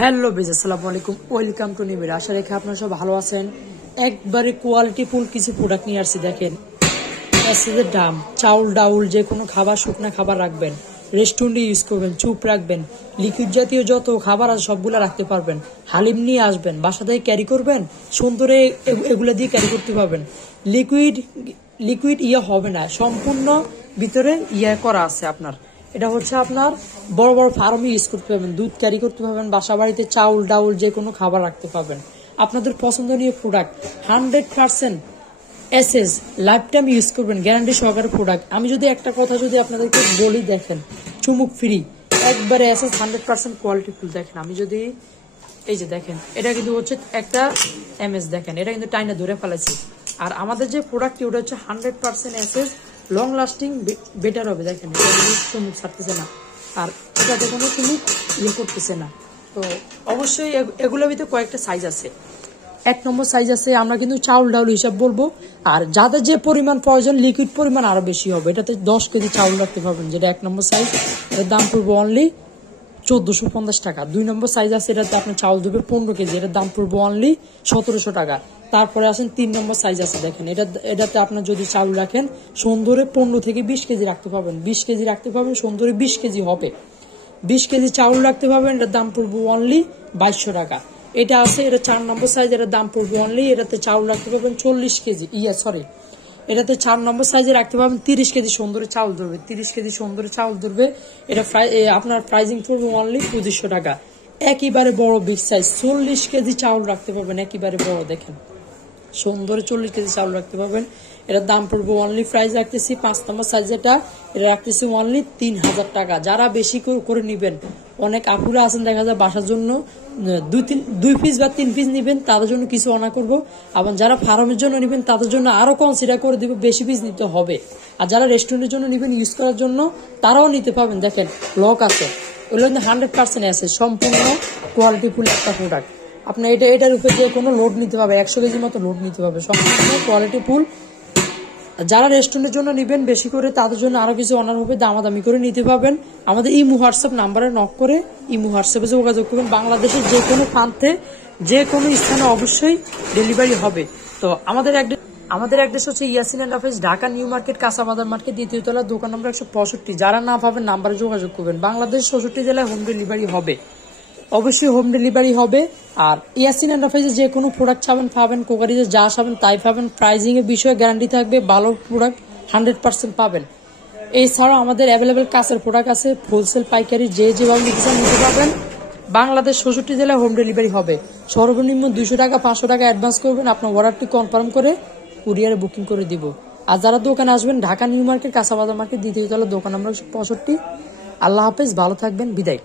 Hello bridge, আসসালামু আলাইকুম, welcome to নিবিড়। আশা রেখে আপনারা সব ভালো আছেন। একবারে কোয়ালিটি ফুল কিছু প্রোডাক্ট নিয়ে আসছি। দেখেন এসের দাম, চাউল ডাউল যে কোনো খাবার, শুকনা খাবার রাখবেন, রেস্টুরেন্টে ইউজ করবেন, চুপ রাখবেন, লিকুইড জাতীয় যত খাবার আছে সবগুলো রাখতে পারবেন। হালিম নিয়ে আসবেন, বাসা থেকে ক্যারি করবেন, সুন্দরে এগুলো দিয়ে ক্যারি করতে পারবেন। লিকুইড লিকুইড হবে না, সম্পূর্ণ ভিতরে করা আছে আপনার। এটা হচ্ছে আপনার বড় বড় ফার্মে ইউজ করতে পারবেন, দুধ ক্যারি করতে পারবেন, বাসা বাড়িতে চাউল ডাউল যে কোনো খাবার রাখতে পারবেন। আপনাদের পছন্দনীয় product 100% SS life time use করবেন, গ্যারান্টি সহকারে প্রোডাক্ট। আমি যদি একটা কথা যদি আপনাদেরকে বলি, দেখেন চুমুক ফ্রি, একবারে এসএস 100% কোয়ালিটি ফুল। দেখেন আমি যদি এই যে দেখেন, এটা কিন্তু হচ্ছে একটা এমএস, দেখেন এটা কিন্তু টাইনা ধরে ফেলেছি। আর আমাদের যে প্রোডাক্টটি ওটা হচ্ছে 100% এসএস, লং লাস্টিং বেটার হবে। দেখেন এটা চুমুক ছাড়তেছে না, আর এটাতে কোনো চুমুক করতেছে না। তো অবশ্যই এগুলোর ভিতরে কয়েকটা সাইজ আছে। 1 নম্বর সাইজ আছে, আমরা কিন্তু চাউল ডাউল হিসাব বলবো। আর যাদের যে পরিমাণ প্রয়োজন, লিকুইড পরিমাণ আরো বেশি হবে। এটাতে 10 কেজি চাউল রাখতে পারবেন, যেটা 1 নম্বর সাইজ। এর দাম পড়বে অনলি 1450 টাকা। 2 নম্বর সাইজ আছে, এটাতে আপনার চাউল দেবে 15 কেজি, এটার দাম পড়বে অনলি 1700 টাকা। তারপরে আসেন 3 নম্বর সাইজ আছে, দেখেন এটাতে আপনার যদি চাউল রাখেন সুন্দরে 15 থেকে 20 কেজি রাখতে পারবেন, 20 কেজি রাখতে পারবেন, সুন্দরে 20 কেজি হবে। 20 কেজি চাউল রাখতে পারবেন, এটার দাম পড়বে অনলি 2200 টাকা। এটা আছে, এটা 4 নম্বর সাইজ, এটার দাম পড়বে অনলি, এটাতে চাউল রাখতে পারবেন 40 কেজি, এটাতে 4 নম্বর সাইজে রাখতে পারবেন 30 কেজি সুন্দরে চাউল ধরবে, 30 কেজি সুন্দরে চাউল ধরবে। এটা আপনার প্রাইজিং পড়বে অনলি 2500 টাকা। একেবারে বড় বিগ সাইজ 40 কেজি চাউল রাখতে পারবেন, একেবারে বড়, দেখেন সুন্দর 40 কেজি চাউল রাখতে পারবেন। এটার দাম পড়বে অনলি, প্রাইস রাখতেছি 5 নম্বর সাইজ, এটা রাখতেছি অনলি 3000 টাকা। যারা বেশি করে নিবেন, অনেক আপুরা আছেন দেখা যায় বাসার জন্য 2 পিস বা 3 পিস নিবেন, তাদের জন্য কিছু অনা করব। আবার যারা ফার্মের জন্য নিবেন তাদের জন্য আরো কনসিডার করে দিব, বেশি পিস নিতে হবে। আর যারা রেস্টুরেন্টের জন্য নিবেন, ইউজ করার জন্য, তারাও নিতে পারবেন। দেখেন লক আছে, ওগুলো 100% আছে, সম্পূর্ণ কোয়ালিটি ফুল একটা প্রোডাক্ট। আপনার এটার উপরে যে কোনো লোড নিতে হবে, 100 কেজির মতো লোড নিতে হবে, সম্পূর্ণ কোয়ালিটি ফুল। যারা রেস্টুরেন্টের জন্য নিবেন বেশি করে, তাদের জন্য আরো কিছু অনার হবে, দামাদামি করে নিতে পারবেন। আমাদের ইমো হোয়াটসঅ্যাপ নাম্বারে নক করে ইমো হোয়াটসঅ্যাপে যোগাযোগ করবেন। বাংলাদেশের যে কোনো প্রান্তে, যে কোনো স্থানে অবশ্যই ডেলিভারি হবে। তো আমাদের অ্যাড্রেস হচ্ছে Yasin and office, Dhaka new market, কাঁচাবাজার মার্কেট, 2য় তলা, দোকান নম্বর 165। যারা না পাবেন নাম্বারে যোগাযোগ করবেন। বাংলাদেশ 64 জেলায় হোম ডেলিভারি হবে, অবশ্যই হোম ডেলিভারি হবে। আর ইয়াসিন এন্টারপ্রাইজে যে কোনো প্রোডাক্ট পাবেন, কোকারিজে যা চাবেন তাই পাবেন। প্রাইজিং এর বিষয়ে গ্যারান্টি থাকবে, ভালো প্রোডাক্ট 100% পাবেন। এছাড়াও আমাদের অ্যাভেলেবেল কাছের প্রোডাক্ট আছে, হোলসেল পাইকারি যেভাবে নিতে পারবেন। বাংলাদেশ 64 জেলায় হোম ডেলিভারি হবে। সর্বনিম্ন 200 টাকা 500 টাকা অ্যাডভান্স করবেন, আপনার অর্ডারটি কনফার্ম করে কুরিয়ারে বুকিং করে দিব। আর যারা দোকানে আসবেন, ঢাকা নিউ মার্কেট, কাঁচাবাজার মার্কেট, 2য় তলা, দোকান নম্বর 65। আল্লাহ হাফেজ, ভালো থাকবেন, বিদায়।